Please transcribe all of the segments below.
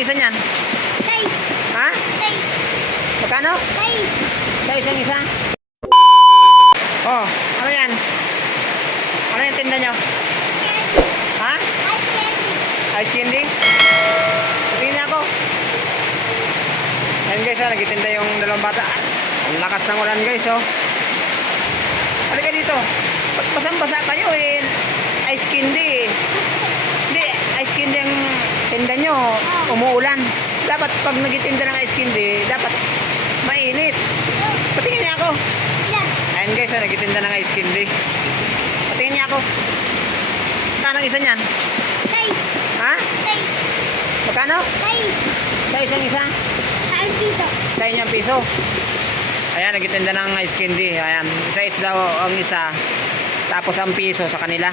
isa niyan? 6. Ha? 6. Magkano? 6. 6 ang isa. Oh, ano yan? Ano yung tinda nyo? Ha? Ice candy? Sabihin niya ako. Ayan guys, nagtitinda yung dalawang bata. Ang lakas ng ulan guys, oh. Halika dito. Basang-basa kayo eh. Ice candy eh. Hindi, ice candy ang tinda nyo. Umuulan. Dapat pag nagtitinda ng ice candy, dapat mainit. Patingin niya ako. Ayan guys, nagtitinda ng ice candy. Patingin niya ako. Magkano isa niyan? 6. Ha? 6. Magkano? 6. 6 ang isa. Saan dito? Sa inyong piso. Ayan, nagtitinda ng ice candy. Ayan, isa daw ang isa. Tapos ang piso sa kanila.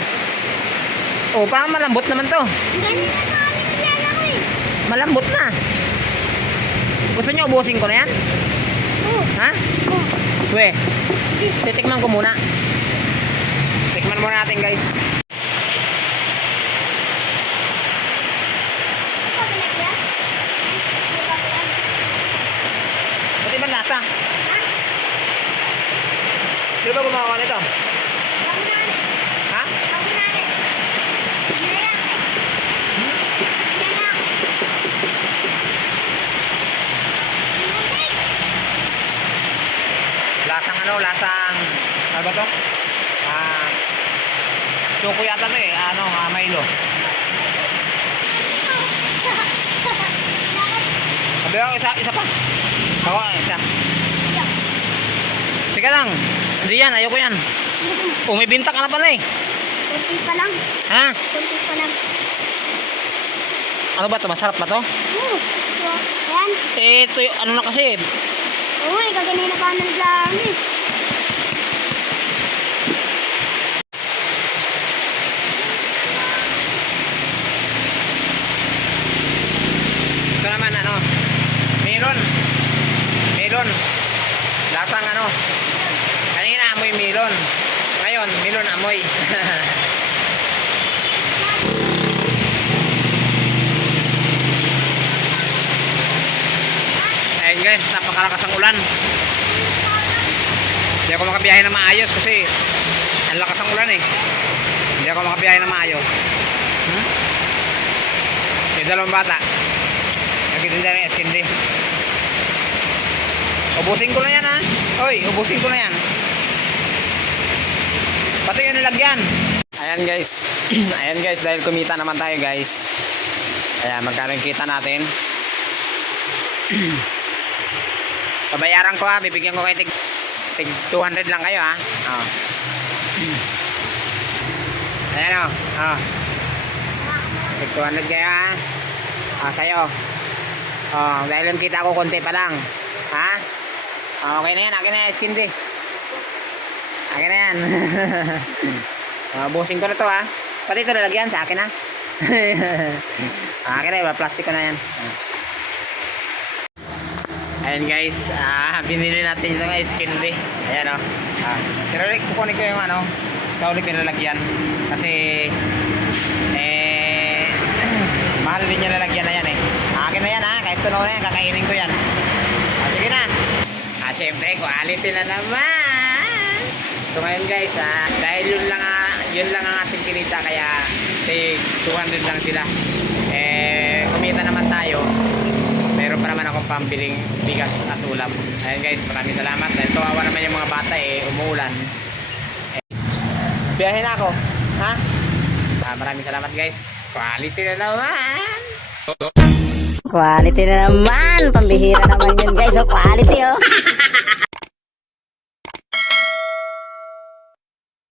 O, parang malambot naman to. Ganun na kami naglalako eh. Malambot na. Gusto nyo ubusin ko na yan? Oo. Ha? Oo. We, titikman ko muna. Tikman muna natin guys. Pati ba lasa? Di ba gumawa nito? Ha? Lasang ano? Lasang... Ano ba to? Choco yata to eh. Ano? Milo. Sabi ko, isa pa. Ako, isa. Teka lang. Hindi yan, ayoko yan. Umibinta ka na pala eh. Kunti pa lang. Ha? Kunti pa lang. Ano ba ito? Masarap ba to? Oo. So, ayan. Eh, ito yung ano na kasi. Oo, kaganina pa naglaan eh. Ito naman ano? Melon. Melon. Lasang ano? Kanina amoy melon. Ngayon, melon amoy. Ayun guys, napakalakas ang ulan. Hindi ako makabiyahe na maayos kasi ang lakas ang ulan eh. Hindi ako makabiyahe na maayos. Yung dalawang bata nagtitinda ng ice candy. Ubusin ko na yan ha. Hoy, ubusin ko na yan. Pati yung nilagyan. Ayan guys. Ayan guys, dahil kumita naman tayo guys. Ayan, magkano yung kita natin. Pabayaran ko ha. Bibigyan ko kayo tig 200 lang kayo ha. Oh. Ayan o. Oh. Tig 200 kayo ha. Oh, sa'yo. Oh, dahil yung kita ko konti pa lang. Ha? Oh, okay na yan. Akin na yan, ice candy. Akin na yan. Busing ko na to ha. Pati ito lalagyan sa akin ha. Akin na yun. Plastic ko na yan. Ayan guys. Binili natin yung ice candy. Ayan o. Pero kukunin ko yung ano. Sa ulit yung lalagyan. Kasi mahal din yung lalagyan na yan eh. Akin na yan ha. Kahit tunaw na yan. Kakainin ko yan. Sige na. Syempre, quality na naman. So ngayon guys, dahil yun lang ang ating kinita, kaya 200 lang sila. Kumita naman tayo. Meron pa naman akong pambiling bigas at ulam. Ayan guys, maraming salamat. Dahil kawawa naman yung mga bata umuulan. Biyahe na ako. Ha? Maraming salamat guys. Quality na naman. Quality na naman. Pambihira naman yun guys. So quality oh.